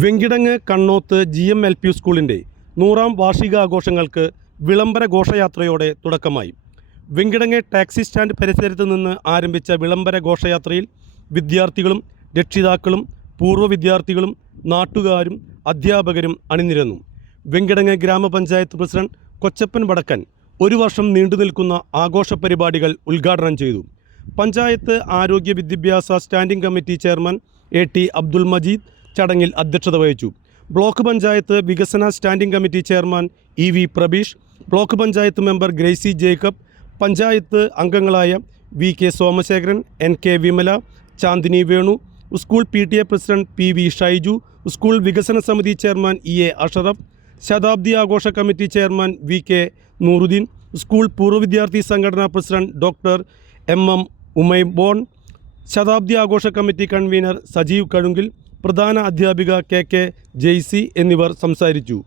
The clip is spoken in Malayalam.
Venkitangu Kannoth G M L P സ്കൂളിന്റെ നൂറാം വാർഷികാഘോഷങ്ങൾക്ക് വിളംബര ഘോഷയാത്രയോടെ തുടക്കമായി. വെങ്കിടങ്ങ് ടാക്സി സ്റ്റാൻഡ് പരിസരത്ത് നിന്ന് ആരംഭിച്ച വിളംബര ഘോഷയാത്രയിൽ വിദ്യാർത്ഥികളും രക്ഷിതാക്കളും പൂർവ വിദ്യാർത്ഥികളും നാട്ടുകാരും അധ്യാപകരും അണിനിരന്നു. വെങ്കിടങ്ങ് ഗ്രാമപഞ്ചായത്ത് പ്രസിഡന്റ് കൊച്ചപ്പൻ വടക്കൻ ഒരു വർഷം നീണ്ടു നിൽക്കുന്ന ആഘോഷ പരിപാടികൾ ഉദ്ഘാടനം ചെയ്തു. പഞ്ചായത്ത് ആരോഗ്യ വിദ്യാഭ്യാസ standing committee chairman A T Abdul Majeed ചടങ്ങിൽ അധ്യക്ഷത വഹിച്ചു. ബ്ലോക്ക് പഞ്ചായത്ത് വികസന standing committee chairman E V Prabeesh block panchayat member Gracy Jacob panchayat അംഗങ്ങളായ V K Somasekharan N K Vimala Chandini Venu school P T A president P V Shaiju school വികസന സമിതി ചെയർമാൻ ഇ എ അഷറഫ് ശതാബ്ദി ആഘോഷ committee chairman V K Nooruddin school പൂർവ വിദ്യാർത്ഥി സംഘടനാ പ്രസിഡന്റ് ഡോക്ടർ എം എം ഉമൈബോൺ ശതാബ്ദി ആഘോഷ കമ്മിറ്റി കൺവീനർ സജീവ് കഴുങ്കിൽ പ്രധാന അധ്യാപിക കെ കെ ജെയ്സി എന്നിവർ സംസാരിച്ചു